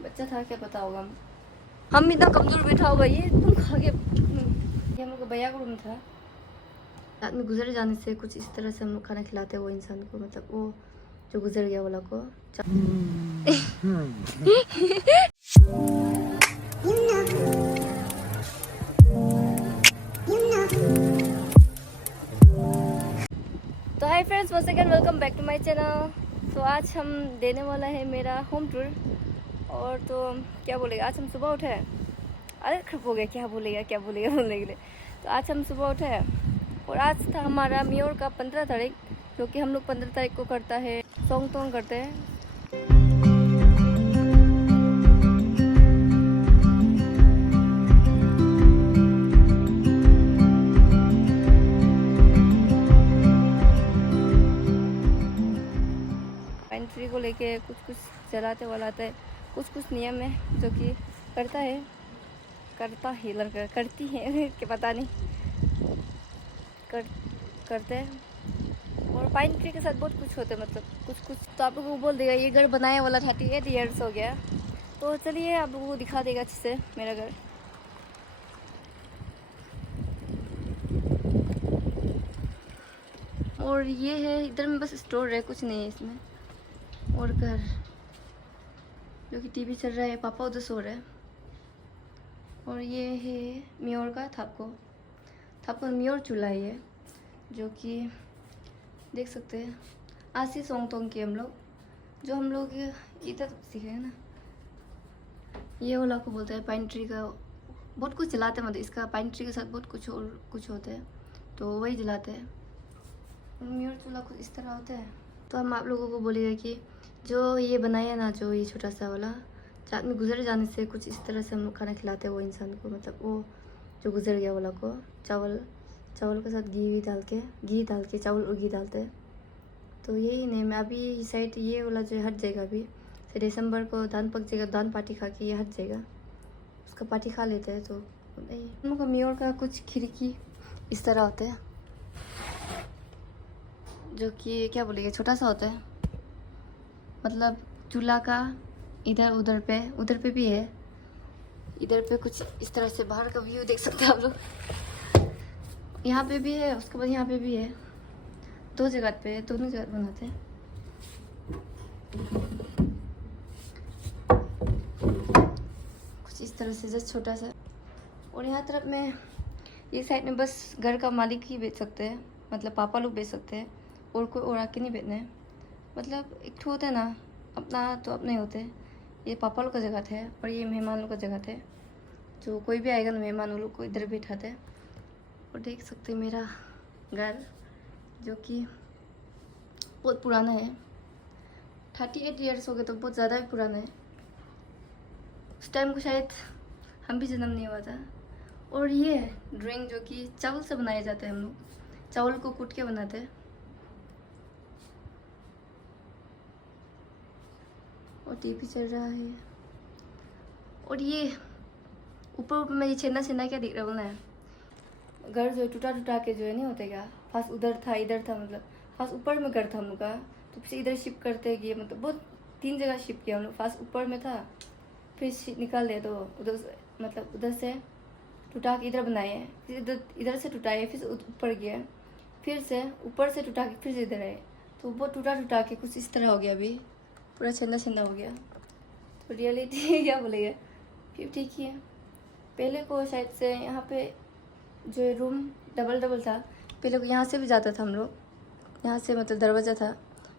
बच्चा था, क्या पता होगा। हम इतना कमजोर बैठा होगा, ये तुम खा के। ये हम लोग का भैया का रूम था। रात में गुजर जाने से कुछ इस तरह से हम लोग खाना खिलाते हैं वो इंसान को, मतलब वो जो गुजर गया वाला को। तो hi friends, once again welcome back to my channel. तो आज हम देने वाला है मेरा होम टूर। और तो क्या बोलेगा, आज हम सुबह उठे हैं। अरे खराब हो गया, क्या बोलेगा बोलने के लिए। तो आज हम सुबह उठे हैं और आज था हमारा म्योर का 15 तारीख, क्योंकि हम लोग 15 तारीख को करता है सोंगतोंग करते हैं। पाइन ट्री को लेके कुछ जलाते वलाते कुछ नियम है जो कि करता है लड़का, करती है कि पता नहीं, करते हैं। और पाइन ट्री के साथ बहुत कुछ होते हैं, मतलब कुछ तो आप लोगों को बोल देगा ये घर बनाया वाला 38 ईयर्स हो गया। तो चलिए आप लोगों को दिखा देगा अच्छे से मेरा घर। और ये है, इधर में बस स्टोर है, कुछ नहीं है इसमें। और घर जो कि टीवी चल रहा है, पापा उधर सो रहे हैं। और ये है म्योर का थाको म्योर चूल्हा है ये, जो कि देख सकते हैं। आसी सोंगतोंग की हम लोग इधर सीखे हैं ना, ये वाला को बोलते हैं पाइन ट्री का। बहुत कुछ जलाते हैं, मतलब इसका पाइन ट्री के साथ बहुत कुछ और कुछ होते हैं, तो वही जलाते हैं। और म्योर चूल्हा कुछ इस तरह होता है। तो हम आप लोगों को बोलेगा कि जो ये बनाया ना, जो ये छोटा सा वाला, रात में गुजर जाने से कुछ इस तरह से हम लोग खाना खिलाते हैं वो इंसान को, मतलब वो जो गुजर गया वाला को। चावल के साथ घी डाल के चावल और घी डालते हैं। तो यही नेम है। अभी साइड ये वाला जो हट जाएगा, अभी से दिसंबर को धान पक जाएगा, धान पार्टी खा के ये हट जाएगा, उसका पार्टी खा लेते हैं। तो नहीं, हम लोग का म्योर का कुछ खिड़की इस तरह होते हैं, जो कि क्या बोलेंगे, छोटा सा होता है। मतलब चूल्हा का उधर पे भी है, इधर पे कुछ इस तरह से बाहर का व्यू देख सकते हैं आप लोग। यहाँ पे भी है, उसके बाद यहाँ पे भी है। दो जगह पे है, दोनों जगह बनाते हैं। कुछ इस तरह से जस्ट छोटा सा। और यहाँ तरफ में ये साइड में बस घर का मालिक ही बेच सकते हैं, मतलब पापा लोग बेच सकते हैं, और कोई और आके नहीं बेचना है। मतलब एक ठो होता है ना, अपना तो अपने होते। ये पापा लोग का जगह थे और ये मेहमान लोग का जगह थे। जो कोई भी आएगा ना मेहमान, वो लोग को इधर बैठाते हैं। और देख सकते हैं मेरा घर, जो कि बहुत पुराना है। 38 ईयर्स हो गए, तो बहुत ज़्यादा ही पुराना है। उस टाइम को शायद हम भी जन्म नहीं हुआ था। और ये ड्राइंग जो कि चावल से बनाए जाते हैं, हम लोग चावल को कूट के बनाते हैं। और टीवी चल रहा है। और ये ऊपर में ये छेना क्या दिख रहा है, घर जो टूटा के जो है नहीं होते क्या, फास्ट उधर था इधर था, मतलब फास्ट ऊपर में घर था हम लोग का, तो फिर इधर शिफ्ट करते गए, मतलब बहुत 3 जगह शिफ्ट किया हम लोग। फास्ट ऊपर में था, फिर निकाल दिया, तो उधर से टूटा के इधर बनाए, फिर इधर से टूटाए, फिर ऊपर गया, फिर से ऊपर से टूटा के फिर से इधर आए। तो बहुत टूटा के कुछ इस तरह हो गया, अभी पूरा छंदा हो गया। तो रियलिटी क्या बोलेगा, फिर ठीक ही है। पहले को शायद से यहाँ पे जो रूम डबल था, पहले को यहाँ से भी जाता था हम लोग, यहाँ से मतलब दरवाज़ा था,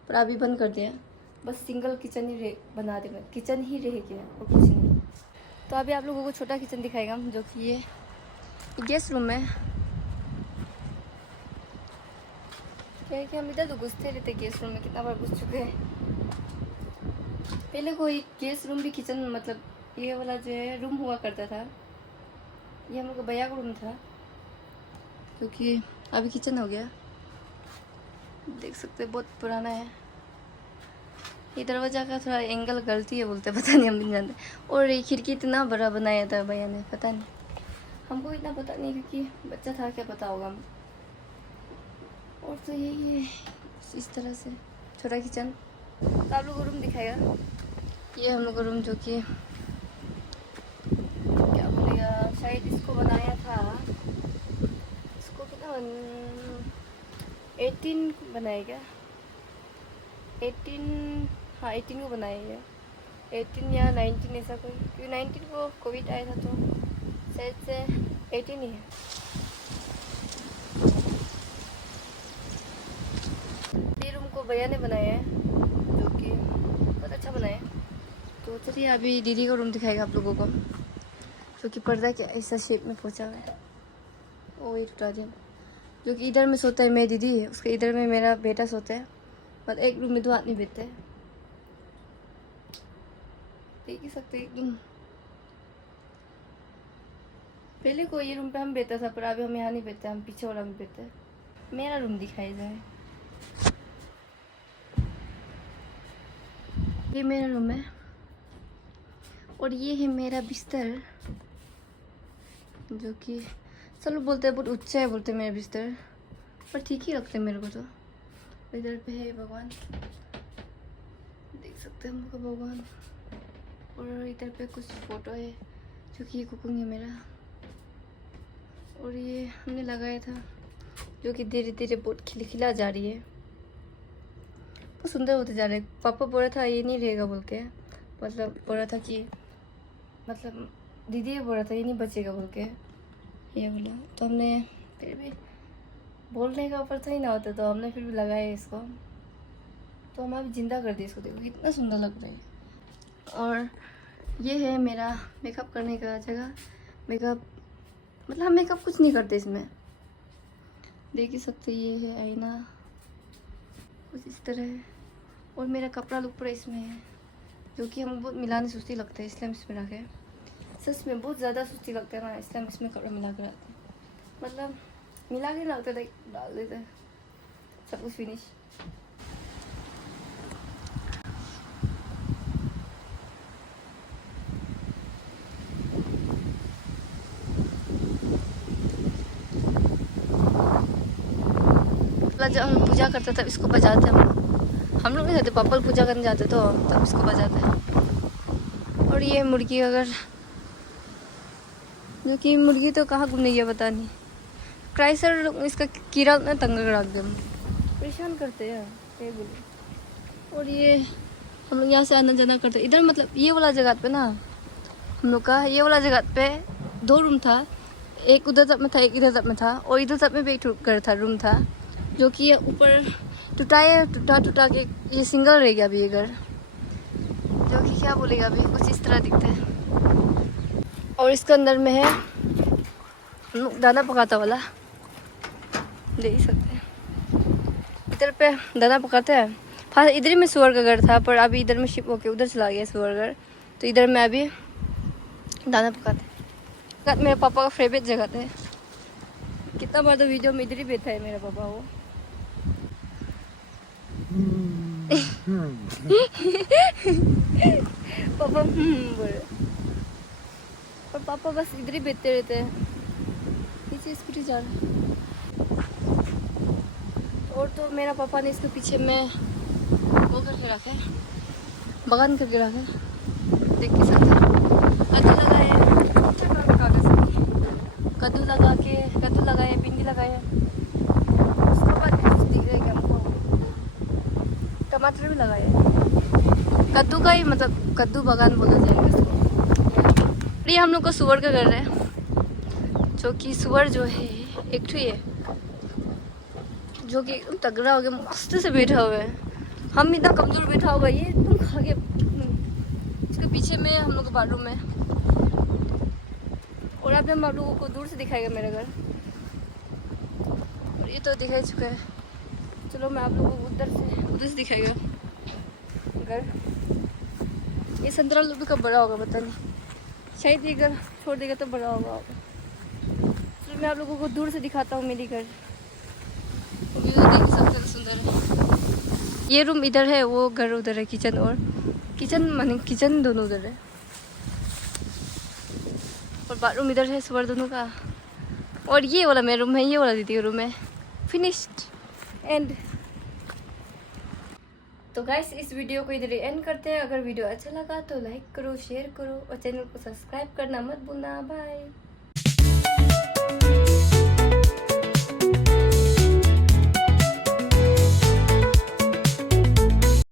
पर अभी बंद कर दिया। बस सिंगल किचन ही बना दे, किचन ही रह गया और कुछ नहीं। तो अभी आप लोगों को छोटा किचन दिखाएगा, जो कि ये गेस्ट रूम है। क्या है कि हम इधर तो घुसते रहते गेस्ट रूम में, कितना बार घुस चुके हैं। पहले कोई गेस्ट रूम भी किचन, मतलब ये वाला जो है रूम हुआ करता था। ये हम लोग का भैया का रूम था, क्योंकि अभी किचन हो गया। देख सकते हैं बहुत पुराना है। ये दरवाजा का थोड़ा एंगल गलती है बोलते, पता नहीं, हम नहीं जानते। और ये खिड़की इतना बड़ा बनाया था भैया ने, पता नहीं, हमको इतना पता नहीं, क्योंकि बच्चा था, क्या पता होगा। और तो यही है, इस तरह से छोटा किचन। तो आप लोग को रूम दिखाएगा। ये हम लोग का रूम, जो कि शायद इसको बनाया था, इसको कितना 18 बनाया क्या, 18, हाँ 18 को बनाया गया, 18 या 19 ऐसा कोई, क्योंकि 19 को कोविड आया था तो शायद से 18 ही है। ये रूम को भैया ने बनाया है, जो कि बहुत अच्छा बनाया है। तो चलिए अभी दीदी का रूम दिखाएगा आप लोगों को, जो कि पर्दा के ऐसा शेप में पहुंचा हुआ है। ओ ये टूटा दिया, जो कि इधर में सोता है मेरी दीदी है, उसके इधर में मेरा बेटा सोता है, पर एक रूम में 2 आदमी बैठते हैं। देख ही सकते हैं एकदम, पहले को ये रूम पे हम बैठता था, पर अभी हम यहाँ नहीं बैठते, हम पीछे वाला में बैठते हैं। मेरा रूम दिखाई जाए, ये मेरा रूम है और ये है मेरा बिस्तर, जो कि सब लोग बोलते हैं बहुत ऊंचा है, बोलते हैं मेरा बिस्तर, पर ठीक ही लगता है मेरे को तो। इधर पे है भगवान, देख सकते हैं हमको भगवान, और इधर पे कुछ फोटो है, जो कि ये कुकिंग है मेरा, और ये हमने लगाया था, जो कि धीरे धीरे बहुत खिलखिला जा रही है, बहुत सुंदर होते जा रहे हैं। पापा बोला था ये नहीं रहेगा बोल के, मतलब बोला था कि, मतलब दीदी बोल रहा था ये नहीं बचेगा बोल के, ये बोला, तो हमने फिर भी बोलने का ऊपर तो ही ना होता, तो हमने फिर भी लगाया इसको, तो हम अभी जिंदा कर दिए इसको, देखो कितना सुंदर लग रहा है। और ये है मेरा मेकअप करने का जगह, मेकअप मतलब हम मेकअप कुछ नहीं करते इसमें, देख ही सकते, ये है आईना कुछ इस तरह है, और मेरा कपड़ा लुक पूरा इसमें है, जो कि हम बहुत मिलाने सुस्ती लगता है, इसलिए हम इसमें रखे, सच में बहुत ज़्यादा सुस्ती लगता है ना, इसलिए हम इसमें कपड़ा मिला कर रखते हैं, मतलब मिला के लगता है, डाल देते हैं सब कुछ फिनिश। जब हम पूजा करते तब इसको बजाते हम लोग नहीं जाते, पापा पूजा करने जाते तो तब इसको बजाते हैं। और ये मुर्गी, अगर जो कि मुर्गी तो कहाँ घूमने गया पता नहीं, क्राइसर इसका कीड़ा उतना तंग रख दे, परेशान करते हैं ये बोले। और ये हम लोग यहाँ से आना जाना करते, इधर मतलब ये वाला जगह पे ना, हम लोग का ये वाला जगह पे 2 रूम था, एक उधर तक में था, एक इधर तक में था, और इधर तक में भी एक घर था, रूम था, जो कि ये ऊपर टूटा के ये सिंगल रह गया अभी ये घर, जो कि क्या बोलेगा अभी कुछ इस तरह दिखता है। और इसके अंदर में है दाना पकाता वाला, देख सकते हैं, इधर पे दाना पकाते हैं। हाँ इधर ही में सुअर का घर था, पर अभी इधर में शिफ्ट होके उधर चला गया सुअर घर, तो इधर में अभी दाना पकाते। मेरे पापा का फेवरेट जगह है, कितना बार तो वीडियो में इधर ही बैठा है मेरा पापा वो। पापा बोले, पर पापा बस इधर ही बैठते रहते हैं। नीचे स्कूटी जा रहा है, और तो मेरा पापा ने इसके पीछे में वो करके रखा है, बगान करके रखा है, देख के साथ कद्दू लगाए, भिंडी लगाए, उसके बाद कुछ दिख रहा है क्या हमको, टमाटर भी लगाए, कद्दू का ही मतलब कद्दू बगान बोला जाएगा इसको। ये हम लोग का सुअर का घर है, जो कि सुअर जो है एक ठो है, जो कि एकदम तगड़ा हो गया, मस्त से बैठा हुआ है, हम इतना कमजोर बैठा हुआ, ये एकदम खा गया। इसके पीछे में हम लोग का बाथरूम है, और अब हम आप लोगों को दूर से दिखाएगा मेरा घर, और ये तो दिखाई चुका है, चलो मैं आप लोगों को उधर से दिखाएगा घर। ये संतरा लोग भी कब बड़ा होगा पता नहीं, शायद ये घर छोड़ देगा तो बड़ा होगा। चलो मैं आप लोगों को दूर से दिखाता हूँ मेरी घर, व्यू देख सकते हैं, सुंदर है। ये रूम इधर है, वो घर उधर है, किचन और किचन दोनों उधर है, और बाथरूम इधर है सुअर दोनों का। और ये वाला मेरा रूम है, ये वाला दीदी का रूम है, फिनिश्ड एंड। तो गाइस इस वीडियो को इधर एंड करते हैं। अगर वीडियो अच्छा लगा तो लाइक करो, शेयर करो, और चैनल को सब्सक्राइब करना मत भूलना। बाय। है।